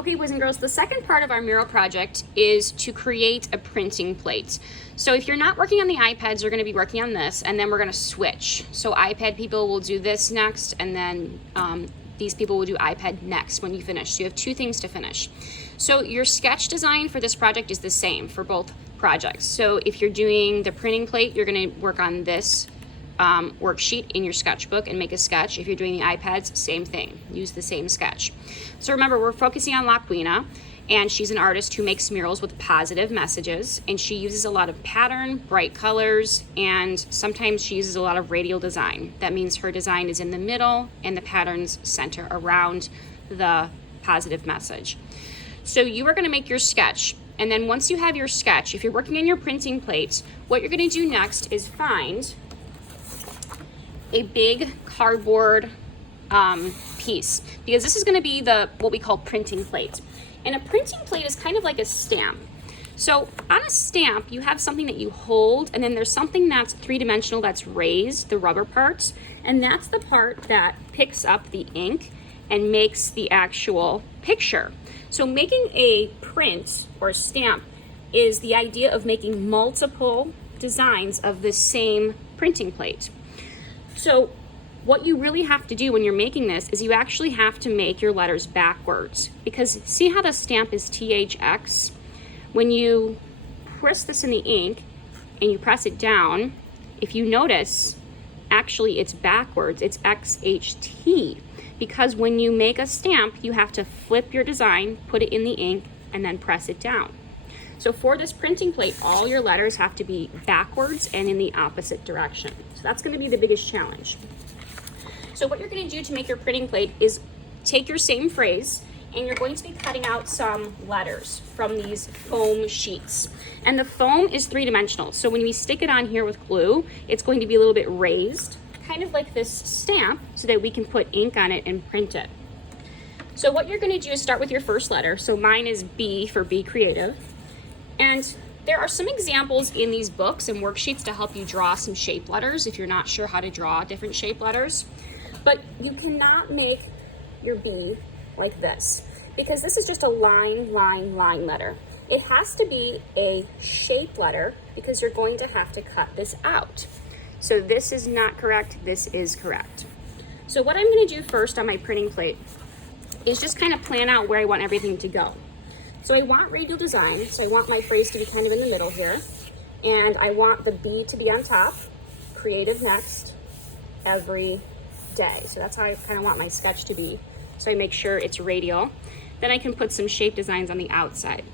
Okay, boys and girls, the second part of our mural project is to create a printing plate. So if you're not working on the iPads, you're going to be working on this, and then we're going to switch. So iPad people will do this next, and then these people will do iPad next when you finish. So you have two things to finish. So your sketch design for this project is the same for both projects. So if you're doing the printing plate, you're going to work on this worksheet in your sketchbook and make a sketch. If you're doing the iPads, same thing. Use the same sketch. So remember, we're focusing on Laquina, and she's an artist who makes murals with positive messages, and she uses a lot of pattern, bright colors, and sometimes she uses a lot of radial design. That means her design is in the middle and the patterns center around the positive message. So you are going to make your sketch, and then once you have your sketch, if you're working on your printing plate, what you're going to do next is find a big cardboard piece, because this is going to be what we call printing plate. And a printing plate is kind of like a stamp. So on a stamp, you have something that you hold, and then there's something that's three-dimensional that's raised, the rubber parts, and that's the part that picks up the ink and makes the actual picture. So making a print or stamp is the idea of making multiple designs of the same printing plate. So what you really have to do when you're making this is you actually have to make your letters backwards, because see how the stamp is THX? When you press this in the ink and you press it down, if you notice, actually it's backwards, it's XHT, because when you make a stamp, you have to flip your design, put it in the ink, and then press it down. So for this printing plate, all your letters have to be backwards and in the opposite direction. So that's going to be the biggest challenge. So what you're going to do to make your printing plate is take your same phrase, and you're going to be cutting out some letters from these foam sheets. And the foam is three-dimensional. So when we stick it on here with glue, it's going to be a little bit raised, kind of like this stamp, so that we can put ink on it and print it. So what you're going to do is start with your first letter. So mine is B for Be Creative. And there are some examples in these books and worksheets to help you draw some shape letters if you're not sure how to draw different shape letters. But you cannot make your B like this, because this is just a line letter. It has to be a shape letter, because you're going to have to cut this out. So this is not correct, this is correct. So what I'm going to do first on my printing plate is just kind of plan out where I want everything to go. So I want radial design, so I want my phrase to be kind of in the middle here, and I want the B to be on top, creative next, every day. So that's how I kind of want my sketch to be. So I make sure it's radial. Then I can put some shape designs on the outside.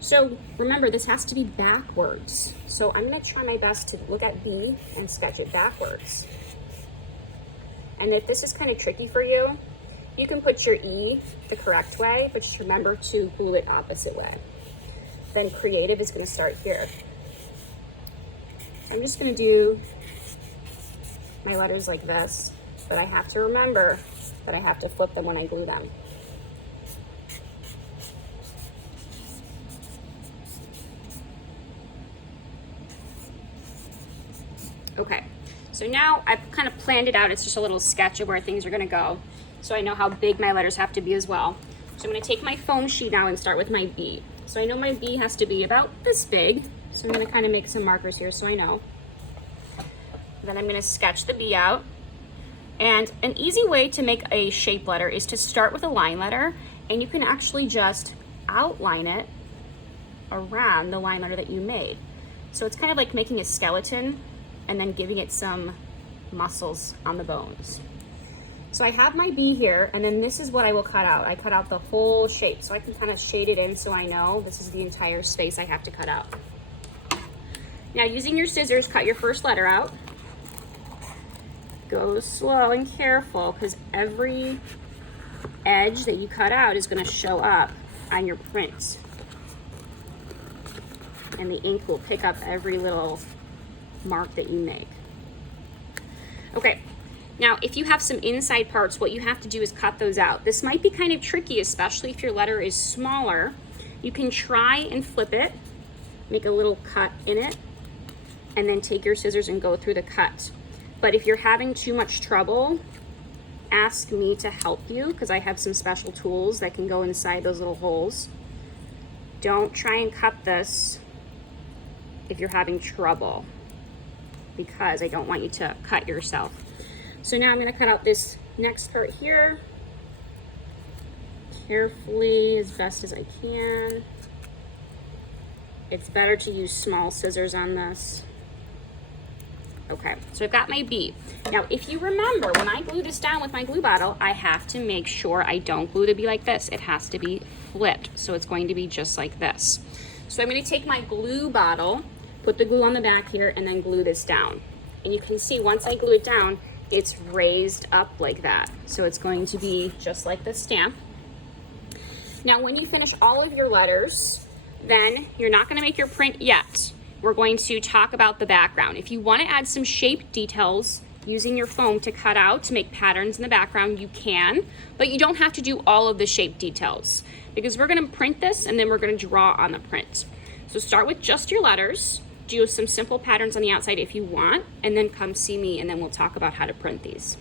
So remember, this has to be backwards. So I'm going to try my best to look at B and sketch it backwards. And if this is kind of tricky for you, you can put your E the correct way, but just remember to glue it opposite way. Then creative is going to start here. So I'm just going to do my letters like this, but I have to remember that I have to flip them when I glue them. Okay, so now I've kind of planned it out. It's just a little sketch of where things are going to go. So I know how big my letters have to be as well. So I'm going to take my foam sheet now and start with my B. So I know my B has to be about this big. So I'm going to kind of make some markers here so I know. Then I'm going to sketch the B out. And an easy way to make a shape letter is to start with a line letter, and you can actually just outline it around the line letter that you made. So it's kind of like making a skeleton and then giving it some muscles on the bones. So I have my B here, and then this is what I will cut out. I cut out the whole shape, so I can kind of shade it in so I know this is the entire space I have to cut out. Now, using your scissors, cut your first letter out. Go slow and careful, because every edge that you cut out is going to show up on your print. And the ink will pick up every little mark that you make. Okay. Now, if you have some inside parts, what you have to do is cut those out. This might be kind of tricky, especially if your letter is smaller. You can try and flip it, make a little cut in it, and then take your scissors and go through the cut. But if you're having too much trouble, ask me to help you because I have some special tools that can go inside those little holes. Don't try and cut this if you're having trouble, because I don't want you to cut yourself. So now I'm going to cut out this next part here carefully as best as I can. It's better to use small scissors on this. Okay, so I've got my bee. Now, if you remember, when I glue this down with my glue bottle, I have to make sure I don't glue the bee like this. It has to be flipped, so it's going to be just like this. So I'm going to take my glue bottle, put the glue on the back here, and then glue this down. And you can see once I glue it down, it's raised up like that. So it's going to be just like the stamp. Now, when you finish all of your letters, then you're not going to make your print yet. We're going to talk about the background. If you want to add some shape details using your foam to cut out to make patterns in the background, you can, but you don't have to do all of the shape details because we're going to print this and then we're going to draw on the print. So start with just your letters, do some simple patterns on the outside if you want, and then come see me and then we'll talk about how to print these.